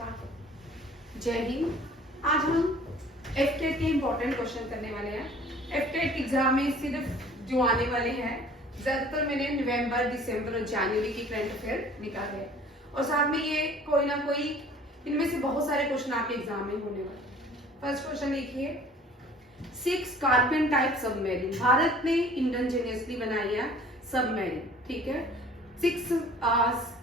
जय हिंद। आज हम एफटेट के इम्पोर्टेंट क्वेश्चन करने वाले हैं। एफटेट एग्जाम में सिर्फ जो आने वाले हैं, ज्यादातर मैंने नवंबर, दिसंबर और जनवरी की करंट अफेयर निकाले हैं और साथ में ये कोई ना कोई इनमें से बहुत सारे क्वेश्चन आपके एग्जाम में होने वाले। फर्स्ट क्वेश्चन देखिए, 6 स्कॉर्पियन टाइप सबमरीन भारत ने इंडिजीनियसली बनाई है सबमरीन। ठीक है, 6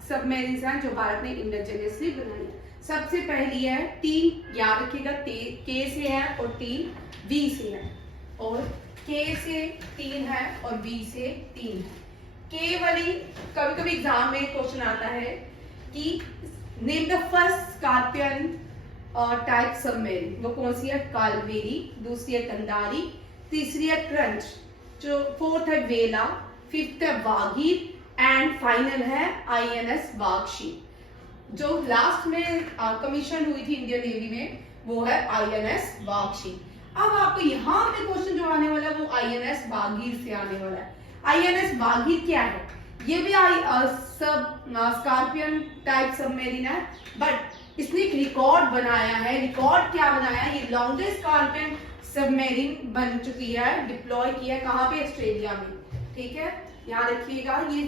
सबमरीन हैं जो भारत ने इंडिजीनियसली बनाई है। सबसे पहली है, 3 याद रखिएगा, के से है और 3 वी से है, और के से 3 है और वी से 3 है। के वाली कभी कभी एग्जाम में क्वेश्चन आता है कि name the first scorpion type submarine. वो कौन सी है? कालवेरी, दूसरी है कंदारी, तीसरी है क्रंच, जो 4th है वेला, 5th है वागीर एंड फाइनल है INS वागशी। जो लास्ट में कमीशन हुई थी इंडियन नेवी में वो है INS वागशी। अब आपको यहाँ पे क्वेश्चन जो आने वाला है वो INS वागीर से आने वाला है। INS वागीर क्या है? ये भी स्कॉर्पियन टाइप सबमरीन है, बट इसने एक रिकॉर्ड बनाया है। रिकॉर्ड क्या बनाया है? ये लॉन्गेस्ट स्कॉर्पियन सबमरीन बन चुकी है, डिप्लॉय किया है कहाँ पे? ऑस्ट्रेलिया में। ठीक है, यहाँ रखिएगा, ये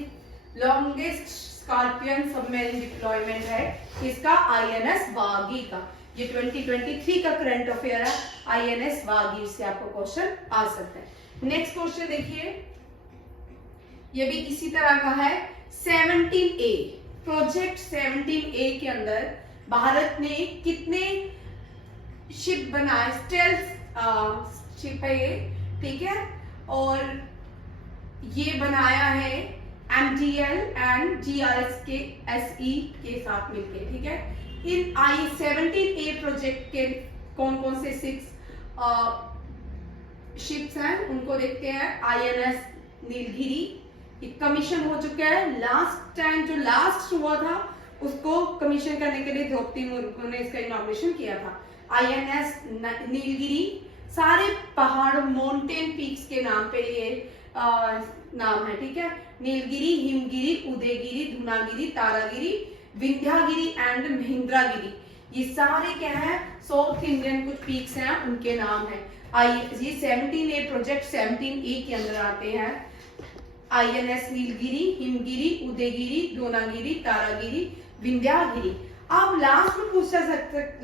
लॉन्गेस्ट स्कॉर्पियन सबमरीन डिप्लॉयमेंट है इसका INS वागीर का। ये 2023 का करंट अफेयर है। INS वागीर से आपको क्वेश्चन आ सकता है। नेक्स्ट क्वेश्चन देखिए, ये भी इसी तरह का है। 17A प्रोजेक्ट 17A के अंदर भारत ने कितने शिप बनाए? स्टेल्थ शिप है ये, ठीक है, और ये बनाया है MDL एंड GRS के SE के साथ मिलके। ठीक है, इन I-17A प्रोजेक्ट के कौन कौन से 6 शिप्स हैं उनको देखते हैं। INS नीलगिरी, ये कमीशन हो चुका है। लास्ट टाइम जो लास्ट हुआ था उसको कमीशन करने के लिए द्रौपदी मुर्मू ने इसका इनॉग्रेशन किया था। INS नीलगिरी, सारे पहाड़ माउंटेन पीक्स के नाम पे ये नाम है। ठीक है, नीलगिरी, हिमगिरी, उदयगिरी, धुनागिरी, तारागिरी, विंध्यागिरी एंड महेंद्रगिरी, ये सारे क्या है? साउथ इंडियन कुछ पीक्स हैं, उनके नाम है। ये 17A प्रोजेक्ट 17A के अंदर आते हैं। INS नीलगिरी, हिमगिरी, उदयगिरी, धुनागिरी, तारागिरी, विंध्यागिरी। अब लास्ट में पूछा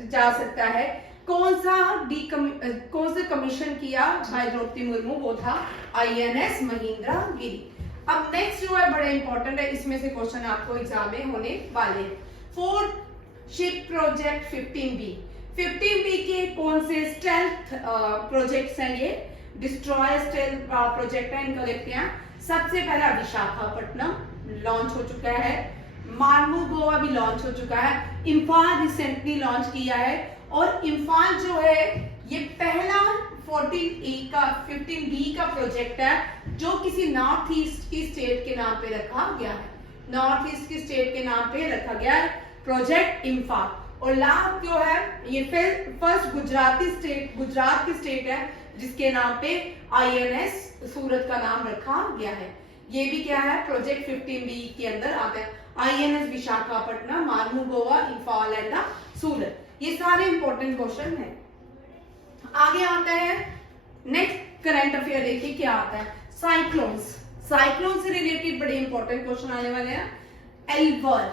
जा सकता है कौन सा कमीशन किया भाई द्रौपदी मुर्मू? वो था INS महेंद्रगिरी। अब नेक्स्ट जो है बड़ा इंपॉर्टेंट है, इसमें से क्वेश्चन आपको एग्जाम में होने वाले हैं। 4 शिप प्रोजेक्ट 15B। 15B के कौन से स्टेल्थ प्रोजेक्ट्स हैं? ये डिस्ट्रॉय स्टेल्थ प्रोजेक्ट है, इनको देखते हैं। सबसे पहला विशाखापट्टनम लॉन्च हो चुका है, मार्मू गोवा भी लॉन्च हो चुका है, इम्फाल रिसेंटली लॉन्च किया है, और इम्फाल जो है ये पहला 15B का प्रोजेक्ट है जो किसी नॉर्थ ईस्ट की स्टेट के नाम पे रखा गया है। नॉर्थ ईस्ट की स्टेट के नाम पे रखा गया है प्रोजेक्ट इम्फाल। और लास्ट जो है ये फर्स्ट गुजरात की स्टेट है जिसके नाम पे INS सूरत का नाम रखा गया है। ये भी क्या है? प्रोजेक्ट 15B के अंदर आता है। INS विशाखापट्टनम, मार्मू गोवा, इम्फाल एंड सूरत, ये सारे इंपॉर्टेंट क्वेश्चन हैं। आगे आता है नेक्स्ट करंट अफेयर, देखिए क्या आता है। साइक्लोन्स, साइक्लोन से रिलेटेड बड़े इंपॉर्टेंट क्वेश्चन आने वाले हैं। एल्वर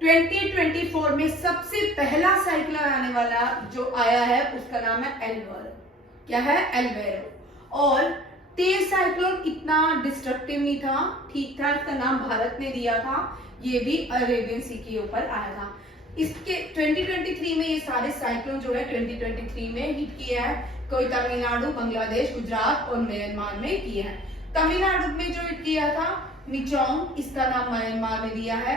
2024 में सबसे पहला साइक्लोन आने वाला जो आया है उसका नाम है एल्वर। क्या है? एल्वेरो। और तेज साइक्लोन इतना डिस्ट्रक्टिव नहीं था, ठीक था, इसका नाम भारत ने दिया था। ये भी अरेबियन सी के ऊपर आया था। इसके 2023 में ये सारे साइक्लोन जो है 2023 में हिट किया है। कोई तमिलनाडु, बांग्लादेश, गुजरात और म्यांमार में किया है। तमिलनाडु में जो हिट किया था मिचोंग, इसका नाम म्यांमार ने दिया है।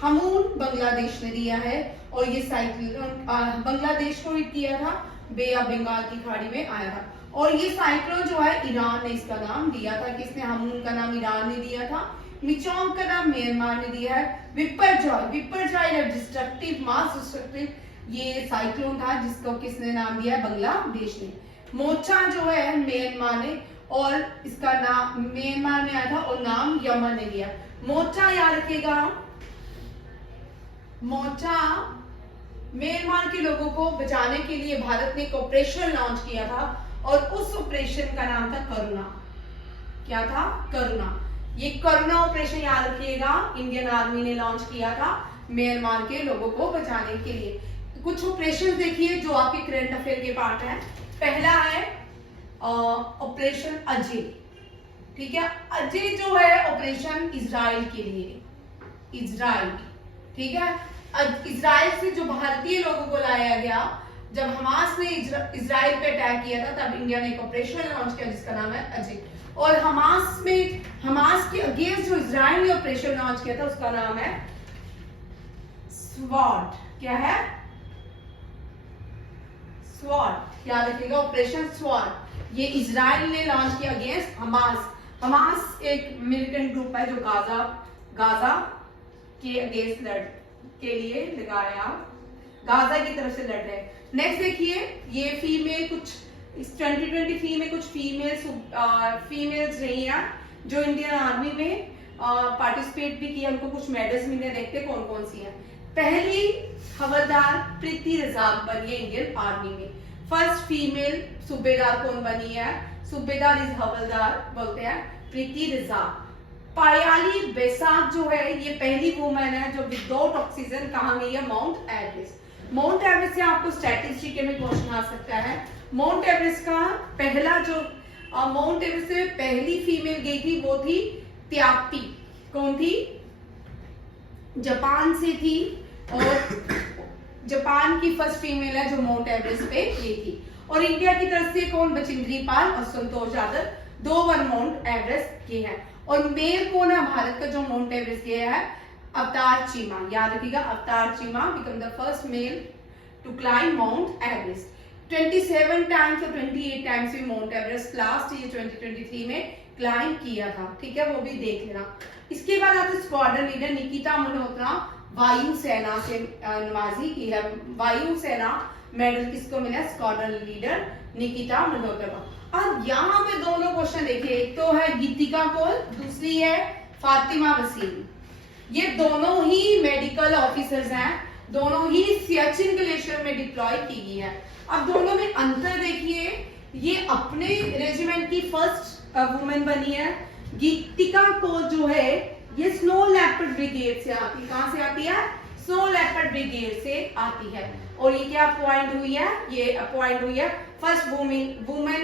हमून बांग्लादेश ने दिया है, और ये साइक्लोन बांग्लादेश को हिट किया था, बे ऑफ बंगाल की खाड़ी में आया था। और ये साइक्लोन जो है ईरान ने इसका नाम दिया था। किसने? हमून का नाम ईरान ने दिया था, मिचोंग का नाम म्यांमार ने दिया है। विपर्जॉय डिस्ट्रक्टिव मास डिस्ट्रक्टिव ये साइक्लोन था जिसको किसने नाम दिया है? बांग्लादेश ने। मोचा जो है म्यांमार ने, और इसका नाम म्यांमार में आया था और नाम यमन ने दिया। मोचा याद रखेगा, मोचा म्यांमार के लोगों को बचाने के लिए भारत ने एक ऑपरेशन लॉन्च किया था और उस ऑपरेशन का नाम था करुणा। क्या था? करुणा। ये करुणा ऑपरेशन याद रखिएगा, इंडियन आर्मी ने लॉन्च किया था म्यांमार के लोगों को बचाने के लिए। कुछ ऑपरेशन देखिए जो आपके करंट अफेयर के पार्ट है। पहला है ऑपरेशन अजय। ठीक है, अजय जो है ऑपरेशन इजराइल के लिए, इजराइल। ठीक है, इजराइल से जो भारतीय लोगों को लाया गया, जब हमास ने इजराइल पे अटैक किया था तब इंडिया ने एक ऑपरेशन लॉन्च किया जिसका नाम है अजय। और हमास के अगेंस्ट जो इजराइल ने ऑपरेशन लॉन्च किया था उसका नाम है स्वॉर्ड। क्या है? स्वॉर्ड। याद रखिएगा, ऑपरेशन स्वॉर्ड ये इजराइल ने लॉन्च किया अगेंस्ट हमास। हमास एक मिलिटेंट ग्रुप है जो गाजा के अगेंस्ट के लिए लगाया, गाजा की तरफ से लड़ रहे हैं। नेक्स्ट देखिए, ये फीमेल कुछ इस 2023 में कुछ फीमेल्स रही हैं जो इंडियन आर्मी में पार्टिसिपेट भी किया, उनको कुछ मेडल्स मिले। देखते कौन कौन सी हैं। पहली हवलदार प्रीति रजाक बनी है इंडियन आर्मी में। फर्स्ट फीमेल सूबेदार कौन बनी है? सूबेदार इज हवलदार बोलते हैं, प्रीति रजाक। पायाली बैसाख जो है ये पहली वुमेन है जो विदाउट ऑक्सीजन कहाँ गई है? Mount Everest. माउंट एवरेस्ट से आपको स्टैटिस्टिक में क्वेश्चन आ सकता है। माउंट एवरेस्ट का पहला जो माउंट एवरेस्ट से पहली फीमेल गई थी वो थी त्याप्ती। कौन थी? जापान से थी, और जापान की फर्स्ट फीमेल है जो माउंट एवरेस्ट पे गई थी। और इंडिया की तरफ से कौन? बचिंद्री पाल और संतोष यादव, दो बार माउंट एवरेस्ट के हैं। और मेल कौन है भारत का जो माउंट एवरेस्ट गया है? अवतार चीमा। याद रखिएगा, Avtar Cheema become the first male to climb Mount Everest. 27 times और 28 टाइम्स भी माउंट एवरेस्ट लास्ट ये 2023 में क्लाइम किया था। ठीक है, वो भी देख लेना। इसके बाद आता है स्क्वाड्रन लीडर निकिता मल्होत्रा, वायु सेना से नवाजी की है। वायु सेना मेडल किसको मिला? स्क्वाड्रन लीडर निकिता मल्होत्रा को। अब यहाँ पे दोनों क्वेश्चन देखिए, एक तो है गीतिका कौल, दूसरी है फातिमा वसीम। ये दोनों ही मेडिकल ऑफिसर्स हैं, दोनों ही सियाचिन ग्लेशियर में डिप्लॉय की गई है। अब दोनों में अंतर देखिए, ये अपने रेजिमेंट की फर्स्ट वुमेन बनी है। गीतिका कौल जो है ये स्नो लेपर्ड ब्रिगेड से आती है। कहां से आती है? स्नो लेपर्ड ब्रिगेड से आती है। और ये क्या अपॉइंट हुई है? ये अपॉइंट हुई है first women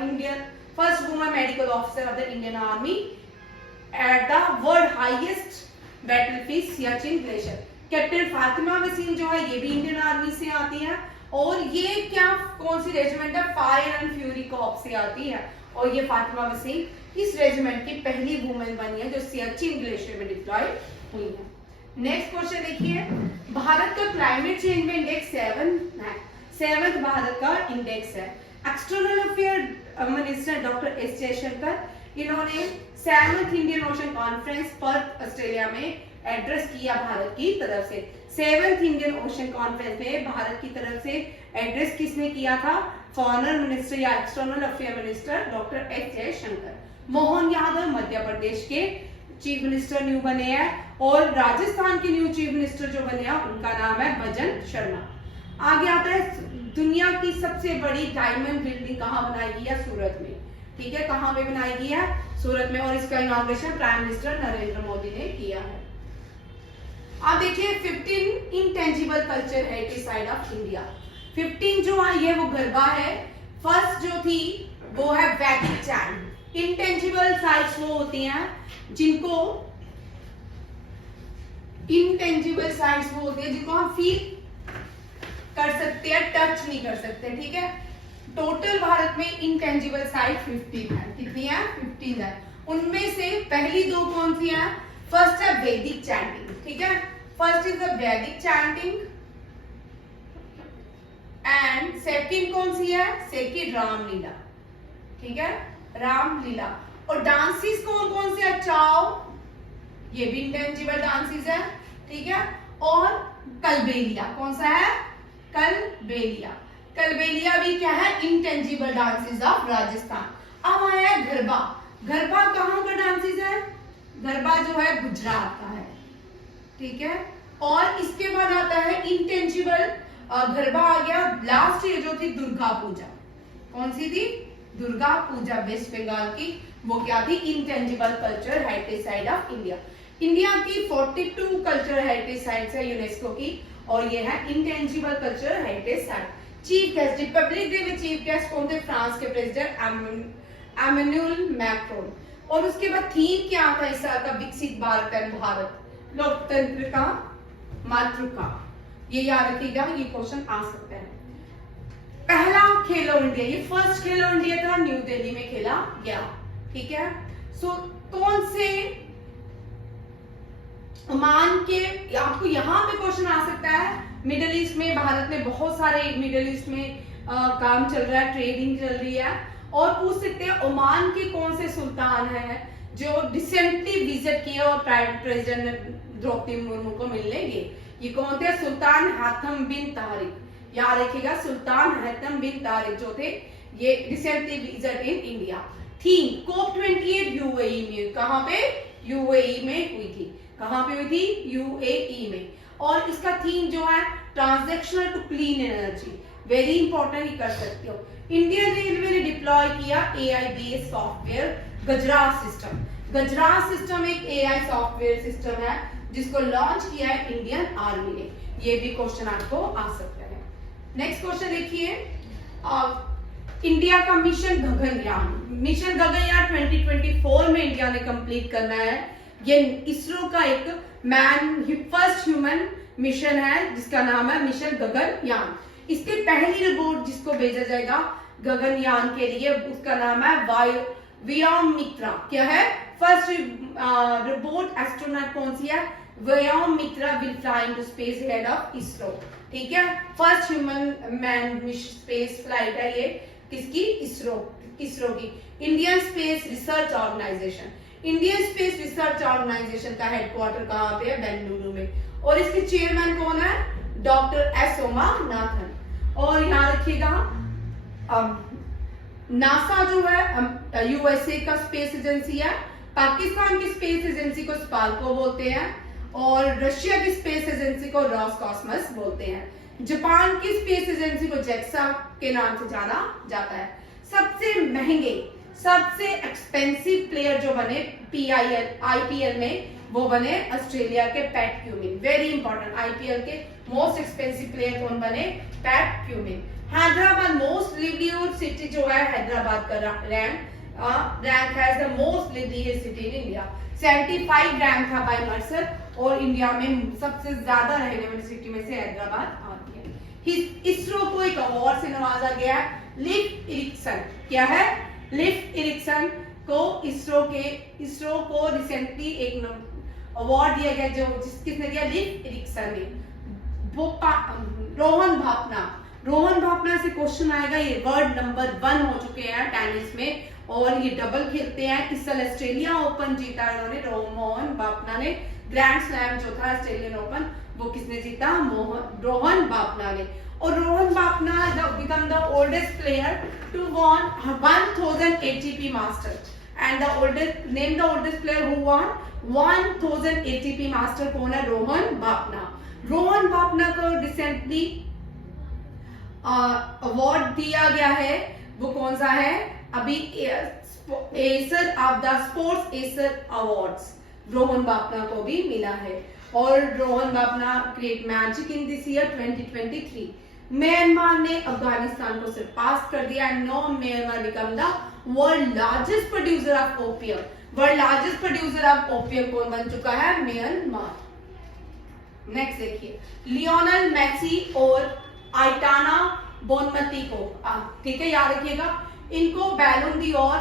Indian first women medical officer of the Indian army at the world highest battlefield Siachen glacier. Captain Fatima Wasim जो है ये भी इंडियन आर्मी से आती है, और ये क्या कौन सी रेजिमेंट है? फायर एंड फ्यूरी कॉर्प्स से आती है। और ये फातिमा वसीम इस रेजिमेंट की पहली वुमेन बनी है जो सियाचिन ग्लेशियर में डिप्लॉय हुई है। नेक्स्ट क्वेश्चन देखिए, भारत का क्लाइमेट चेंज में इंडेक्स 7 है। 7th भारत का इंडेक्स है। External affair minister doctor S Jaishankar इन्होंने 7th Indian ocean conference Perth Australia में एड्रेस किया भारत की तरफ से। 7th इंडियन ओशन कॉन्फ्रेंस में भारत की तरफ से एड्रेस किसने किया था? फॉरेन मिनिस्टर या external affair minister doctor S Jaishankar. Mohan Yadav Madhya Pradesh के चीफ मिनिस्टर न्यू बने हैं, और राजस्थान के न्यू चीफ मिनिस्टर जो बने हैं उनका नाम है भजन शर्मा। आगे आता है दुनिया की सबसे बड़ी डायमंड बिल्डिंग कहाँ बनाई गई है? सूरत में। ठीक है, कहाँ पे बनाई गई है? सूरत में। और इसका inauguration prime minister Narendra Modi ने किया है। आप देखिए 15 intangible culture heritage site of India. 15 जो आई है वो गरबा है। फर्स्ट जो थी वो है वैदिक चैंट। इंटेंजिबल साइट्स वो होती हैं जिनको इंटेंजिबल साइट्स वो होती है जिनको हम फील कर सकते हैं, टच नहीं कर सकते। ठीक है, टोटल भारत में इंटेंजिबल साइट 15 है। कितनी है? 15 है। उनमें से पहली दो कौन सी है? फर्स्ट है वैदिक चैंटिंग। ठीक है, फर्स्ट इज द वैदिक चैंटिंग एंड सेकंड कौन सी है? सेकंड रामलीला। ठीक है, रामलीला। और डांसेस कौन कौन से है? चाव, ये भी इंटेंजिबल डांसेस है। ठीक है, और कलबेलिया। कौन सा है? कलबेलिया। कलबेलिया भी क्या है? Intangible dances of Rajasthan. अब आया गरबा। गरबा कहाँ का डांसेस है? गरबा जो है गुजरात का है। ठीक है, और इसके बाद आता है इंटेंजिबल गरबा आ गया। लास्ट ये जो थी दुर्गा पूजा, कौन सी थी? दुर्गा पूजा वेस्ट बंगाल की, वो क्या थी? Intangible culture heritage site of India. India की 42 कल्चरल हेरिटेज साइट्स है यूनेस्को की, और ये है intangible cultural heritage site. Chief guest, Republic day में चीफ गेस्ट कौन थे? फ्रांस के प्रेसिडेंट एमेन्युअल मैक्रोन। और उसके बाद थीम क्या था इस साल का? विकसित भारत एंड भारत, लोकतंत्र का मातृका। ये याद रखिएगा, ये क्वेश्चन आ सकता है। पहला खेलो इंडिया, ये फर्स्ट खेलो इंडिया था, न्यू दिल्ली में खेला गया। ठीक है, सो कौन से ओमान के, आपको यहाँ पे क्वेश्चन आ सकता है। मिडिल ईस्ट में, भारत में बहुत सारे मिडिल ईस्ट में काम चल रहा है, ट्रेडिंग चल रही है, और पूछ सकते हैं ओमान के कौन से सुल्तान हैं जो रिसेंटली विजिट किए और प्रेसिडेंट द्रौपदी मुर्मू को मिलने गए। ये कौन थे? सुल्तान हाथम बिन तारिक, याद रखिएगा, सुल्तान हाथम बिन तारिक जो थे, ये recently visit in India. Theme COP28 UAE में, कहां पे? यूएई में हुई थी। कहां पे हुई थी? यूएई में। और इसका थीम जो है transactional to clean energy, very important, ही कर सकते हो। इंडियन रेलवे ने डिप्लॉय किया AI based software Gajraj system. Gajraj system एक AI सॉफ्टवेयर सिस्टम है जिसको लॉन्च किया है इंडियन आर्मी ने। ये भी क्वेश्चन आपको आ सकता है। नेक्स्ट क्वेश्चन देखिए, इंडिया का मिशन गगनयान। मिशन गगनयान 2024 में इंडिया ने कंप्लीट करना है। ये इसरो का एक फर्स्ट ह्यूमन मिशन है जिसका नाम है मिशन गगनयान। इसकी पहली रिपोर्ट जिसको भेजा जाएगा गगनयान के लिए, उसका नाम है व्योममित्रा। क्या है? फर्स्ट रिपोर्ट एस्ट्रोनॉट कौन सी है? Vyommitra will fly into space head of ISRO. ठीक है, first human man space flight है ये, किसकी? इसरो की। Indian Space Research Organisation, Indian Space Research Organisation का हेडक्वार्टर कहां पे है? बेंगलुरु में। और इसके चेयरमैन कौन है? Doctor S Somanathan. और यहाँ रखिएगा, नासा जो है यूएसए का स्पेस एजेंसी है, पाकिस्तान की स्पेस एजेंसी को स्पार्को बोलते हैं, और रशिया की स्पेस एजेंसी को रॉसकॉस्मस बोलते हैं। जापान की स्पेस एजेंसी को जेक्सा के नाम से जाना जाता है। सबसे महंगे, सबसे एक्सपेंसिव प्लेयर जो बने आईपीएल में, वो बने ऑस्ट्रेलिया के PAT cumin. Very important, IPL के मोस्ट एक्सपेंसिव प्लेयर कौन बने? PAT cumin. Hyderabad most livelihood city जो है, हैदराबाद का रैंक है the most livelihood city in India. 75 rank था बाय मर्सर, और इंडिया में सबसे ज्यादा रहने वाली सिटी में से हैदराबाद आती है। इसरो को एक अवार्ड से नवाजा गया है, लिफ इरिक्सन। क्या है? लिफ इरिक्सन को इसरो को रिसेंटली एक अवार्ड दिया गया, जो किसने दिया? लिफ इरिक्सन ने। रोहन भापना से क्वेश्चन आएगा। ये वर्ल्ड नंबर 1 हो चुके हैं टेनिस में, और ये डबल खेलते हैं। इस साल ऑस्ट्रेलिया ओपन जीता इन्होंने, रोहन भापना ने। ग्रैंड स्लैम जो था ऑस्ट्रेलियन ओपन, वो किसने जीता? रोहन भापना ने। और Rohan Bopanna become the oldest player to won 1000 ATP master, and the oldest player who won 1000 ATP master कौन है? रोहन भापना। रोहन भापना को रिसेंटली अवार्ड दिया गया है, वो कौन सा है? अभी aces of the sports aces awards Rohan Bopanna को भी मिला है। और Rohan Bopanna create magic in this year 2023। Myanmar ने अफगानिस्तान को सरपास कर दिया। Now Myanmar become the world largest producer of opium. World largest producer of opium कौन बन चुका है? म्यांमार। नेक्स्ट देखिए, लियोनेल मेसी और आइटाना बोनमती को, ठीक है, याद रखिएगा, इनको बैलून डी और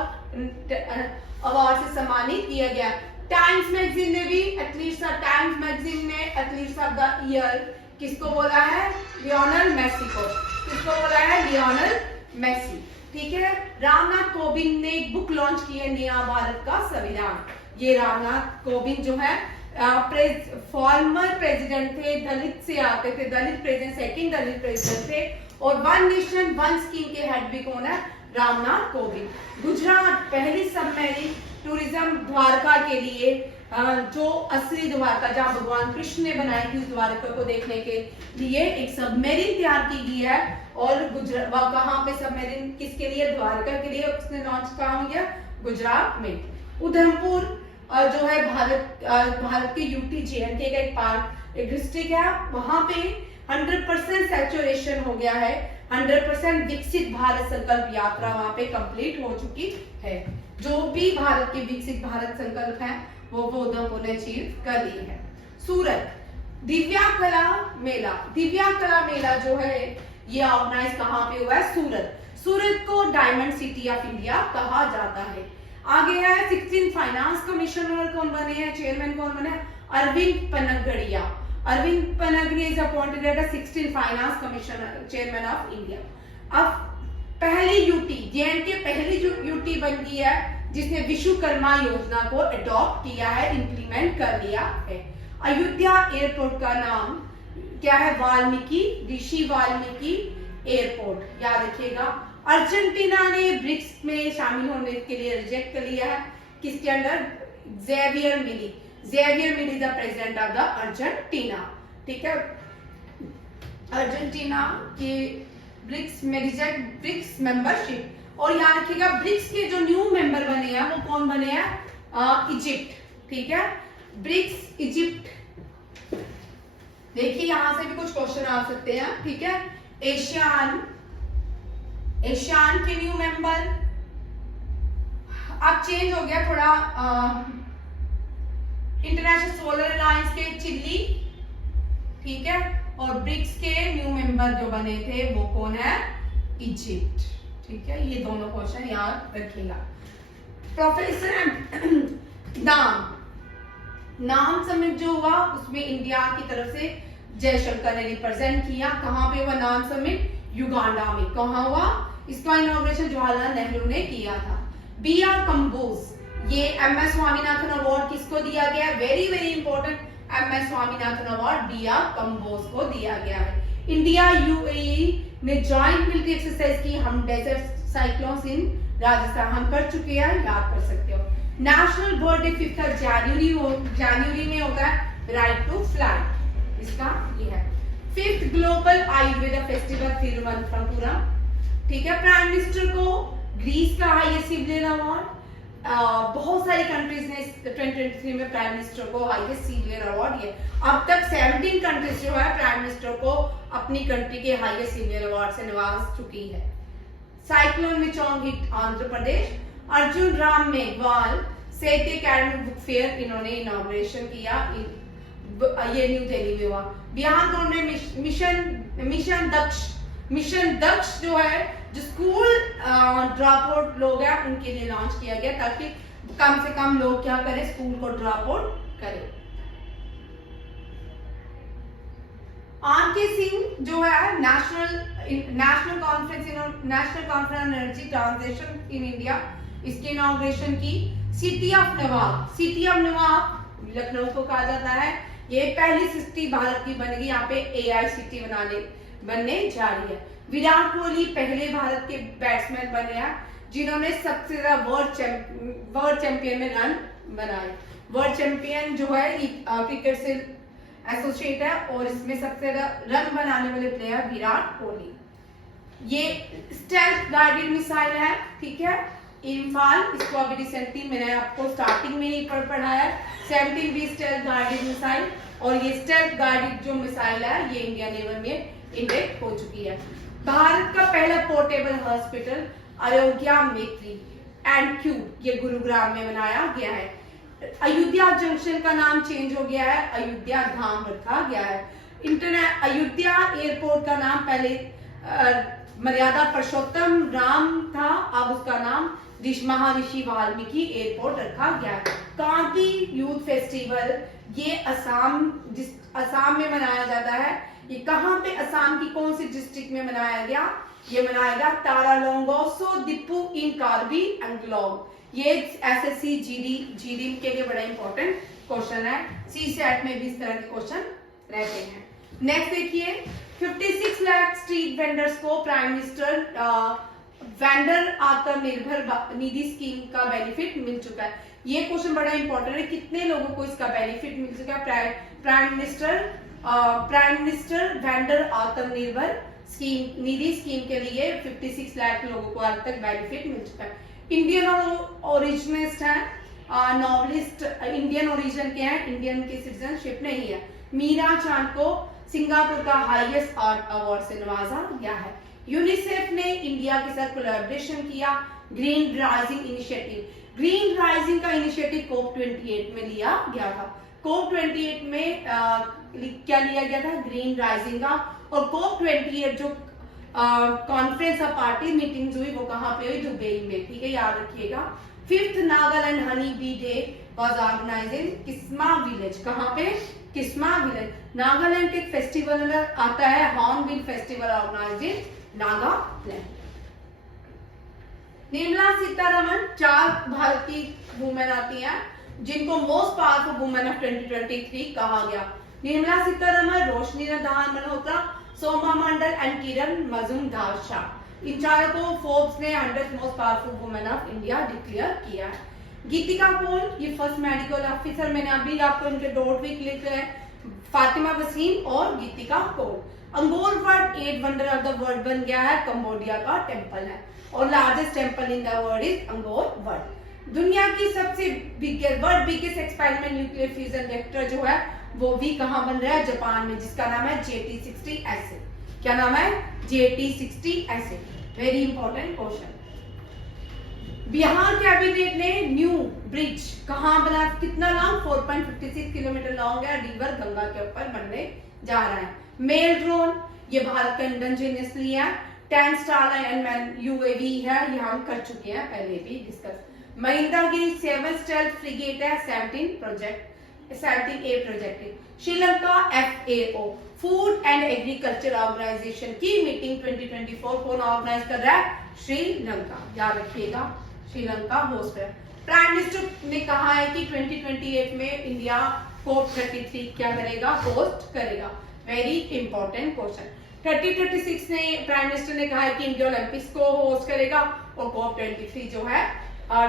अवार्ड से सम्मानित किया गया। टाइम्स मैगजीन ने भी टाइम्स मैगजीन ने एथलीट्स ऑफ द ईयर किसको बोला है? लियोनेल मेसी को। किसको बोला है? Lionel Messi. ठीक है, रामनाथ कोविंद ने एक बुक लॉन्च की है, नया भारत का संविधान। ये रामनाथ कोविंद जो है फॉर्मर प्रेसिडेंट थे, दलित से आते थे, दलित प्रेसिडेंट, सेकंड दलित प्रेसिडेंट थे, और वन नेशन वन स्कीम के हेड भी कौन है? रामनाथ कोविंद। गुजरात पहली सबमरीन टूरिज्म द्वारका के लिए जो असली द्वारका जहाँ भगवान कृष्ण ने बनाई थी उस द्वारका को देखने के लिए एक सबमरीन तैयार की गई है। और गुजरात कहाँ पे सबमरीन, किसके लिए, द्वारका के लिए उसने लॉन्च कहाँ हो गया, गुजरात में। उधमपुर जो है भारत के यूटी JNK का एक पार्ट, एक डिस्ट्रिक्ट है, वहां पे 100% सैचुरेशन हो गया है, 100% विकसित भारत संकल्प यात्रा वहां पे कंप्लीट हो चुकी है। जो भी भारत के विकसित भारत संकल्प है वो उधमपुर ने अचीव कर ली है। सूरत दिव्या कला मेला, दिव्या कला मेला जो है ये ऑर्गेनाइज कहाँ पे हुआ है, सूरत। सूरत को डायमंड सिटी ऑफ इंडिया कहा जाता है। आगे है 16 फाइनेंस कमिश्नर कौन बने हैं, चेयरमैन कौन बने हैं, Arvind Panagariya. Arvind Panagariya is appointed as 16 finance commissioner chairman of India. अब पहली यूटी JNK पहली जो यूटी बन गई है जिसने विश्वकर्मा योजना को अडॉप्ट किया है, इंप्लीमेंट कर लिया है। अयोध्या एयरपोर्ट का नाम क्या है, वाल्मीकि, ऋषि वाल्मीकि एयरपोर्ट, याद रखिएगा। अर्जेंटीना ने ब्रिक्स में शामिल होने के लिए रिजेक्ट कर लिया है, किसके under, Javier Milei. Javier Milei the president of the Argentina, ठीक है। अर्जेंटीना के ब्रिक्स में रिजेक्ट ब्रिक्स मेंबरशिप। और याद रखिएगा ब्रिक्स के जो न्यू मेंबर बने हैं वो कौन बने हैं, इजिप्ट, ठीक है, ब्रिक्स इजिप्ट। देखिए यहां से भी कुछ क्वेश्चन आ सकते हैं, ठीक है। एशियान के न्यू मेंबर, अब चेंज हो गया थोड़ा, इंटरनेशनल सोलर अलायंस के चिली, ठीक है, और ब्रिक्स के न्यू मेंबर जो बने थे वो कौन है, इजिप्ट, ठीक है। ये दोनों क्वेश्चन याद रखिएगा। प्रोफेसर नाम समिट जो हुआ उसमें इंडिया की तरफ से जयशंकर ने रिप्रेजेंट किया। कहां पे हुआ नाम समिट, युगांडा में। कहां हुआ, इसका इनॉग्रेशन जवाहरलाल नेहरू ने किया था। BR कंबोज, ये MS स्वामीनाथन अवार्ड किसको दिया गया, very very important, MS Swaminathan award BR Kamboj को दिया गया है। इंडिया UAE ने जॉइंट मिलिट्री एक्सरसाइज की, हम डेजर्ट साइक्लोन्स इन राजस्थान हम कर चुके हैं, याद कर सकते हो। नेशनल बर्थडे 5 जनवरी में होता है, राइट टू फ्लाई, इसका ये है। 5th global Ayurveda festival Thiruvananthapuram, ठीक है। प्राइम मिनिस्टर को ग्रीस का हाईएस्ट सिविलियन अवार्ड, बहुत सारी कंट्रीज ने 2023 में प्राइम मिनिस्टर को हाईएस्ट सिविलियन अवार्ड दिया। अब तक 17 कंट्रीज जो है प्राइम मिनिस्टर को अपनी कंट्री के हाईएस्ट सिविलियन अवार्ड से नवाज चुकी है। साइक्लोन में चौंग हिट आंध्र प्रदेश। अर्जुन राम मेघवाल साहित्य अकेडमी बुक फेयर इन्होंने इनॉग्रेशन किया, ये न्यू दिल्ली में हुआ। बिहार गवर्नमेंट मिशन दक्ष जो है, जो स्कूल ड्रॉप आउट लोग हैं उनके लिए लॉन्च किया गया ताकि कम से कम लोग क्या करें, स्कूल को ड्रॉप आउट करें। आर.के. सिंह जो है national conference on energy transition in India, इसकी इनॉग्रेशन की। सिटी ऑफ नवाब लखनऊ को कहा जाता है, ये पहली सिटी भारत की बनेगी, यहाँ पे AI सिटी बनने जा रही है। विराट कोहली पहले भारत के बैट्समैन बने हैं जिन्होंने सबसे ज्यादा वर्ल्ड चैंपियन में रन बनाए। वर्ल्ड चैंपियन जो है क्रिकेट से एसोसिएट है और इसमें सबसे ज्यादा रन बनाने वाले प्लेयर विराट कोहली। ये स्टेल्थ गाइडेड मिसाइल है, ठीक है, इम्फाल, इसको अभी रिसेंटली मैंने आपको स्टार्टिंग में ही पढ़ा है। 17B स्टेल्थ गाइडेड मिसाइल, और ये स्टेल्थ गाइडेड जो मिसाइल है ये इंडियन नेवी में इंडेक्ट हो चुकी है। भारत का पहला portable hospital Ayodhya Metri and cube, ये गुरुग्राम में बनाया गया है। अयोध्या जंक्शन का नाम चेंज हो गया है, अयोध्या धाम रखा गया है। अयोध्या एयरपोर्ट का नाम पहले मर्यादा पुरुषोत्तम राम था, अब उसका नाम महर्षि वाल्मीकि एयरपोर्ट रखा गया है। कांकी यूथ फेस्टिवल, ये असम में मनाया जाता है। ये कहाँ पे, असम की कौन सी डिस्ट्रिक्ट में मनाया गया, ये मनाया गया तारालोंगोसो दिप्पू इन कार्बी एंगलोंग। ये SSC GD के लिए बड़ा इंपॉर्टेंट क्वेश्चन है, CSAT में भी इस तरह के क्वेश्चन रहते हैं। नेक्स्ट देखिए, 56 लाख स्ट्रीट वेंडर्स को prime minister vendor Atmanirbhar Nidhi scheme का बेनिफिट मिल चुका है। ये क्वेश्चन बड़ा इंपॉर्टेंट है, कितने लोगों को इसका बेनिफिट मिल चुका है? प्राइम मिनिस्टर वेंडर आत्मनिर्भर स्कीम निधि स्कीम के लिए 56 लाख लोगों को आज तक बेनिफिट मिल चुका है। इंडियन ओरिजिनिस्ट है, नॉवलिस्ट इंडियन ओरिजिन के हैं, इंडियन की सिटीजनशिप नहीं है। मीरा चांद को सिंगापुर का हाईएस्ट आर्ट अवार्ड से नवाजा गया है। यूनिसेफ ने इंडिया के साथ कोलैबोरेशन किया green rising initiative. Green rising का इनिशिएटिव COP28 में लिया गया था। COP28 में क्या लिया गया था? ग्रीन राइजिंग का। और COP28 जो कॉन्फ्रेंस ऑफ पार्टी मीटिंग्स हुई वो कहाँ पे हुई? दुबई में, ठीक है, याद रखिएगा। 5th Nagaland honey bee day was organised in Kisama village. कहाँ पे? किस्मा विलेज। नागालैंड के एक फेस्टिवल आता है हॉर्नबिल फेस्टिवल ऑर्गेनाइज्ड इन नागालैंड। निर्मला सीतारमण 4 भारतीय वुमेन आती हैं जिनको मोस्ट पावरफुल वुमेन ऑफ 2023 कहा गया। निर्मला सीतारमण, रोशनी नदान मल्होत्रा, सोमा मंडल एंड किरण मजूमदार शाह। इन चारों को फोर्ब्स ने 100 most powerful women of India declare किया है। गीतिका कौल, ये फर्स्ट मेडिकल ऑफिसर, मैंने अभी आपको इनके डॉट भी क्लिक किया है। फातिमा वसीम और Geetika Kaul. Angkor Wat 8 wonder of the world बन गया है, कंबोडिया का टेम्पल है और largest temple in the world is Angkor Wat. दुनिया की सबसे biggest experiment nuclear fusion reactor जो है वो भी कहां बन रहा है? जापान में, जिसका नाम है JT60 एसिड। क्या नाम है? JT60 acid. Very important question. Bihar cabinet ने न्यू ब्रिज कहां बना? कितना लॉन्ग? 4.56 किलोमीटर लॉन्ग है, रिवर गंगा के ऊपर बनने जा रहा है। मेल ड्रोन, ये भारत का इंडिजिनियसली है। 10 स्टार एंड UAV है, ये हम कर चुके हैं पहले भी डिस्कस। महिंद्रागिरी 7 स्टेल्थ फ्रिगेट है, 17A project. Sri Lanka FAO food and agriculture organisation की मीटिंग 2024 कौन ऑर्गेनाइज कर रहा है? श्रीलंका, याद रखिएगा, श्रीलंका होस्ट है। प्राइम मिनिस्टर ने कहा है कि 2028 में इंडिया COP33 क्या करेगा? होस्ट करेगा। Very important question. 2036 ने प्राइम मिनिस्टर ने कहा है कि इंडिया ओलंपिक्स को होस्ट करेगा और COP23 जो है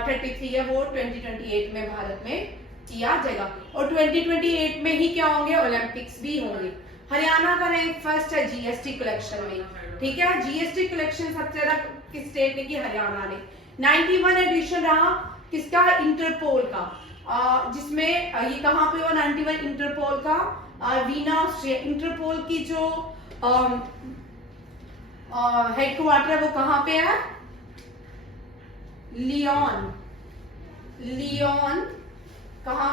33 है वो 2028 में भारत में किया जाएगा। और 2028 में ही क्या होंगे? ओलंपिक्स भी होंगे। हरियाणा का रैंक फर्स्ट है GST कलेक्शन में, ठीक है। GST कलेक्शन सबसे ज्यादा किस स्टेट ने की? हरियाणा ने। 91 एडिशन रहा किसका? इंटरपोल का, जिसमें ये कहां पे हुआ? 91 इंटरपोल का वीना ऑस्ट्रिया। इंटरपोल की जो हेडक्वार्टर है वो कहां पे है? लियोन कहां?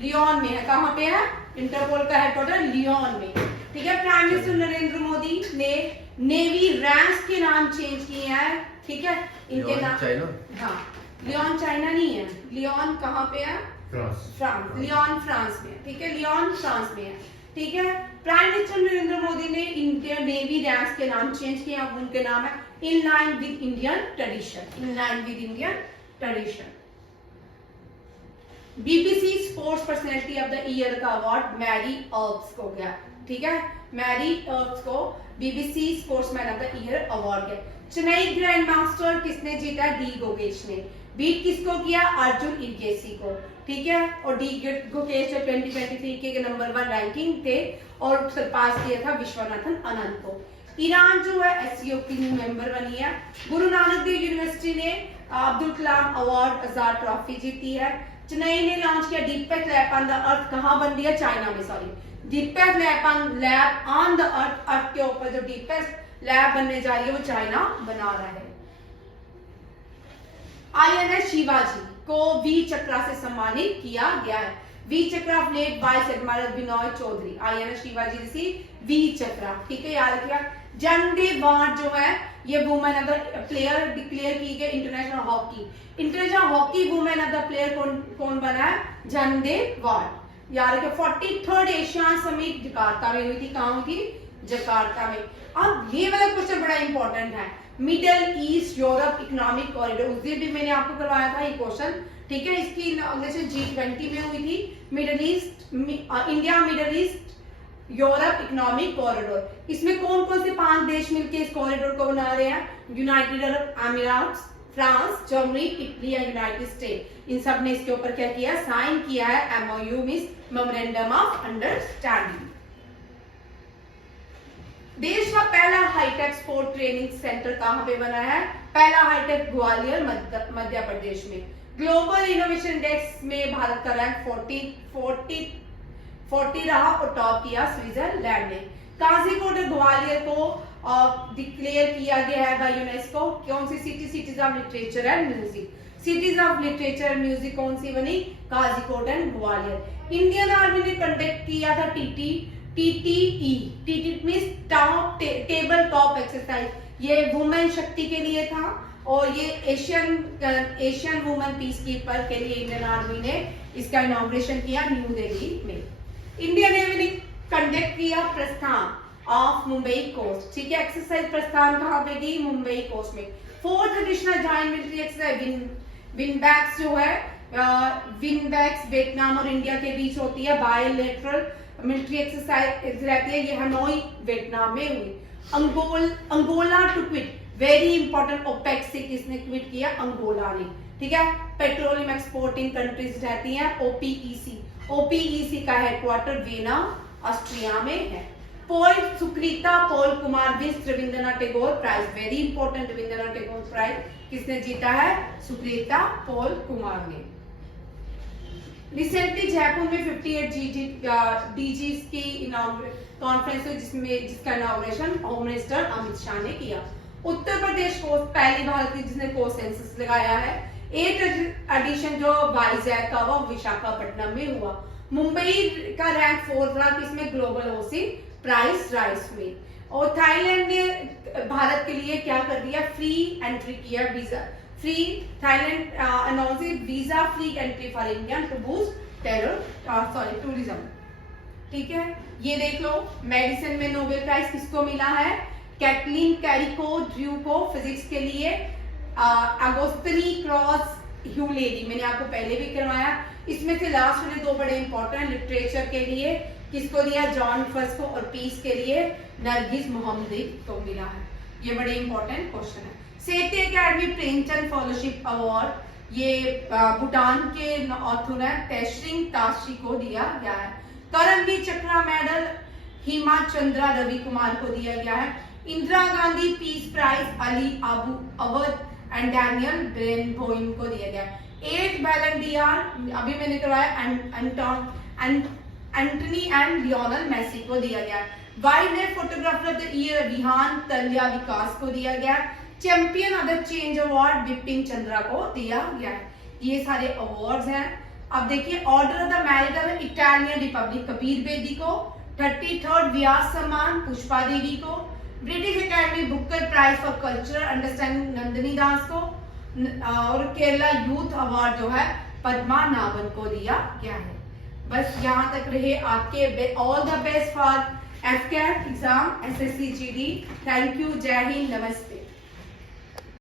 लियोन में है। कहां पे है? इंटरपोल का हेडक्वार्टर लियोन में, ठीक है। प्राइम मिनिस्टर नरेंद्र मोदी ने नेवी रैंक्स के नाम चेंज किए हैं, ठीक है। इनके नाम चाइना, हाँ, लियोन चाइना नहीं है। लियोन कहां पे है? फ्रांस। लियोन फ्रांस में, ठीक है, लियोन फ्रांस में है, ठीक है। प्राइम मिनिस्टर नरेंद्र मोदी ने इंडियन नेवी रैंक्स के नाम चेंज किए, अब उनके नाम है in line with Indian tradition. In line with Indian tradition. BBC sports personality of the year का अवार्ड मैरी अर्ब्स को गया, ठीक है। मैरी अर्ब्स को BBC sportsman of the year award गया। चेन्नई ग्रैंड मास्टर किसने जीता? डी गोगेश ने। बीट किसको किया? अर्जुन इरगेसी को, ठीक है। और डी गोगेश 2023 के नंबर 1 रैंकिंग थे और सरपास किया था विश्वनाथन आनंद को। ईरान जो है SCO की मेंबर बनी है। गुरु नानक देव यूनिवर्सिटी ने अब्दुल कलाम अवार्ड आजाद ट्रॉफी जीती है। चेन्नई ने लॉन्च किया deepest lab on the earth, कहां बन रही है? चाइना में, sorry. Deepest lab on the earth, earth के ऊपर जो डीपेस्ट लैब बनने जा रही है वो चाइना बना रहा है। INS शिवाजी को वीर चक्र से सम्मानित किया गया है। Vir Chakra of late vice admiral Binoy Chaudhary. INS Shivaji receive Vir Chakra, ठीक है, याद रखिएगा। जनदेव वार्ड जो है ये women of the player declare की गई international hockey. International hockey women of the player कौन बना है? जनदेव वार्ड, याद रखिए। 43rd एशियान समिट जकार्ता में हुई थी। कहां हुई थी? जकार्ता में। अब ये वाला क्वेश्चन बड़ा इंपॉर्टेंट है, middle east Europe economic corridor. उस दिन भी मैंने आपको करवाया था ये क्वेश्चन, ठीक है। इसकी इनॉग्रेशन G20 में हुई थी। Middle east India middle east Europe economic corridor. इसमें कौन कौन से 5 देश मिलकर इस कॉरिडोर को बना रहे हैं? यूनाइटेड अरब अमीरात, फ्रांस, जर्मनी, इटली या यूनाइटेड स्टेट, इन सब ने इसके ऊपर क्या किया, साइन किया है MOU means memorandum of understanding. देश का पहला हाईटेक स्पोर्ट ट्रेनिंग सेंटर कहां पे बना है, पहला हाईटेक ग्वालियर मध्य प्रदेश में। ग्लोबल इनोवेशन इंडेक्स में भारत का रैंक 40 रहा और टॉप किया स्विट्जरलैंड ने। काजीकोट और ग्वालियर को डिक्लेयर किया गया है बाय यूनेस्को। कौन सी city, cities of literature and music, cities of literature and music कौन सी बनी, Kozhikode and Gwalior. Indian army ने कंडक्ट किया था TTE means top table top exercise, ये वुमेन शक्ति के लिए था और ये एशियन वुमेन पीस कीपर के लिए इंडियन आर्मी ने इसका इनॉग्रेशन किया न्यू दिल्ली में। इंडियन नेवी ने कंडक्ट किया प्रस्थान ऑफ मुंबई कोस्ट, ठीक है, एक्सरसाइज प्रस्थान कहां पे की, मुंबई कोस्ट में। Fourth additional joint military exercise VINBAX जो है, विनबैक्स वियतनाम और इंडिया के बीच होती है, बायलैटरल मिलिट्री एक्सरसाइज रहती है, ये हनोई वियतनाम में हुई। Angola to quit, very important, OPEC से किसने क्विट किया, अंगोला ने, ठीक है। पेट्रोलियम एक्सपोर्टिंग कंट्रीज रहती हैं, ओपीईसी, ओपीईसी का हेडक्वार्टर वियना ऑस्ट्रिया में है। पोएट सुकृता पॉल कुमार विस्ट Rabindranath Tagore prize, very important, Rabindranath Tagore prize किसने जीता है, सुकृता पॉल कुमार ने। रिसेंटली जयपुर में 58 डीजीज की कॉन्फ्रेंस हुई जिसका inauguration home minister Amit Shah ने किया। उत्तर प्रदेश को पहली भारत की जिसने को सेंसस लगाया है। 8th एडिशन जो वाइजैक का वो विशाखापट्टनम में हुआ। मुंबई का रैंक 4 रहा किसमें, ग्लोबल ओसिन प्राइस राइस में। और थाईलैंड ने भारत के लिए क्या कर दिया, फ्री एंट्री किया, visa free, Thailand announced visa free entry for Indian to boost tourism, ठीक है। ये देख लो, मेडिसिन में नोबेल प्राइज किसको मिला है, कैटलीन कैरिको ड्रू को फिजिक्स के लिए, अगोस्तनी क्रॉस ह्यूलेरी मैंने आपको पहले भी करवाया। इसमें से लास्ट में दो बड़े इंपॉर्टेंट, लिटरेचर के लिए किसको दिया, जॉन फर्स्ट को, और पीस के लिए नरगिस मोहम्मदी को मिला है। ये बड़े इंपॉर्टेंट क्वेश्चन है। साहित्य अकादमी प्रेमचंद फेलोशिप अवार्ड ये भूटान के ऑथर है तेशरिंग ताशी को दिया गया है। करमवीर चक्र मेडल हिमा चंद्रा रवि कुमार को दिया गया है। Indira Gandhi peace prize Ali Abu Awad and Daniel Barenboim को दिया गया है। 8 बैलन डीआर अभी मैंने करवाया एंटनी एंड लियोनल मेसी को दिया गया। Wildlife photographer of the year Vihan Talya Vikas को दिया गया। Champion of the change award Bipin Chandra को दिया गया है। ये सारे अवार्ड्स हैं। अब देखिए, order of the merit of Italian republic Kabir Bedi को, 33rd व्यास सम्मान पुष्पा देवी को, British academy Booker prize for cultural understanding Nandini Das को, और केरला यूथ अवार्ड जो है पद्मा नाभन को दिया गया है। बस यहाँ तक रहे आपके। All the best for AFCAT exam, SSC GD. Thank you, Jai Hind, नमस्ते।